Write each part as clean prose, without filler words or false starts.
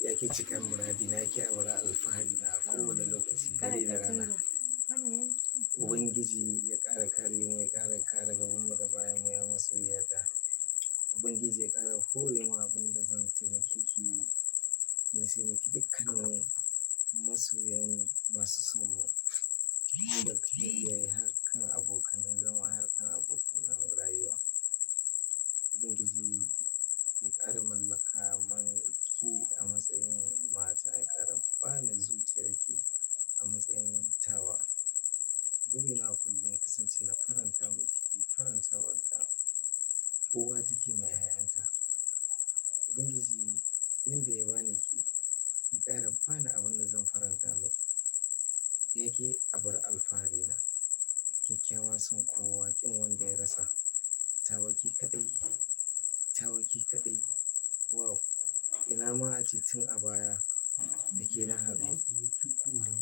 ya ke cikin muradina, ya ke abar alfahari na a kowane lokaci dare da rana. Ubangiji ya ƙara kare mu, ya ƙara kare gabanmu da bayanmu ya masoyiyata. Ubangiji ya ƙara hore mu abin da zan taimake ki, ya taimaki dukkanin masoyan masu son mu. Da kan iyaye har kan abokanan zama har kan abokanan rayuwa. Ubangiji ya ƙara mallaka man ki a matsayin mata, ya ƙara bani zuciyarki a matsayin tawa. Burina a kullum ya kasance na faranta miki, faranta wadda uwa take ma 'ya'yanta. Ubangiji yanda ya bani ki, ya ƙara bani abin da zan faranta miki. Ya ke abar alfahari na, kyakkyawa son kowa, ƙin wanda ya rasa. Tawa ke kaɗai, tawa ke kaɗai. Wow! Ina ma a ce tun a baya da ke na haɗu.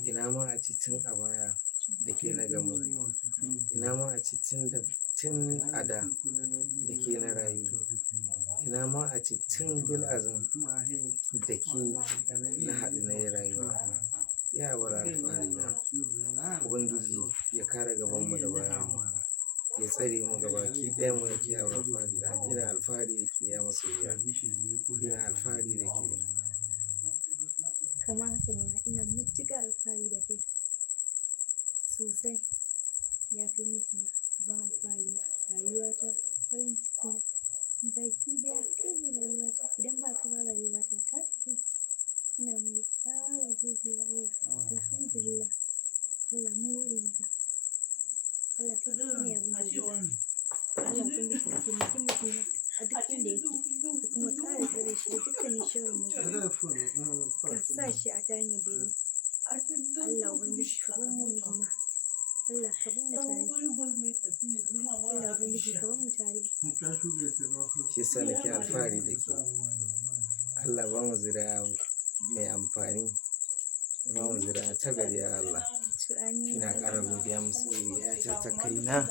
Ina ma a ce tun a baya da ke na gamu. Ina ma a ce tun a da ke na rayu. Ina ma a ce tun bil azal da ke na haɗu na yi rayuwa. Ya abar alfahari na. Ubangiji ya kare gabanmu da bayanmu, ya tsare mu gabaki ɗayan mu, ya ke abar alfahari na. Ina alfahari da ke ya masoyiya. Ina alfahari da ke. Kamar haka nima ina matuƙar alfahari da kai sosai. Ya kai mijina abin alfahari na, rayuwata, farin ciki na, baki ɗaya kai ne rayuwata. Idan ba ka ba rayuwata ta tafi. Ina mai ƙara godiya Allah. Alhamdulillah. Allah mun gode maka. Allah kai kaɗai ne abin godiya. Allah Ubangiji ka taimaki mijina a duk inda yake, ka kuma ƙara tsare shi da dukkanin sharrin mutane. Ka sa shi a ta hanyar daidai. Allah Ubangiji ka bar mu mijina. Allah ka bar mu tare. Allah Ubangiji ka bar mu tare. Shi yasa nake alfahari da ke. Allah ba mu zuri'a mai amfani. Ba mu zuri'a ta gari ya Allah. Ina ƙara godiya masoyiyata ta kaina.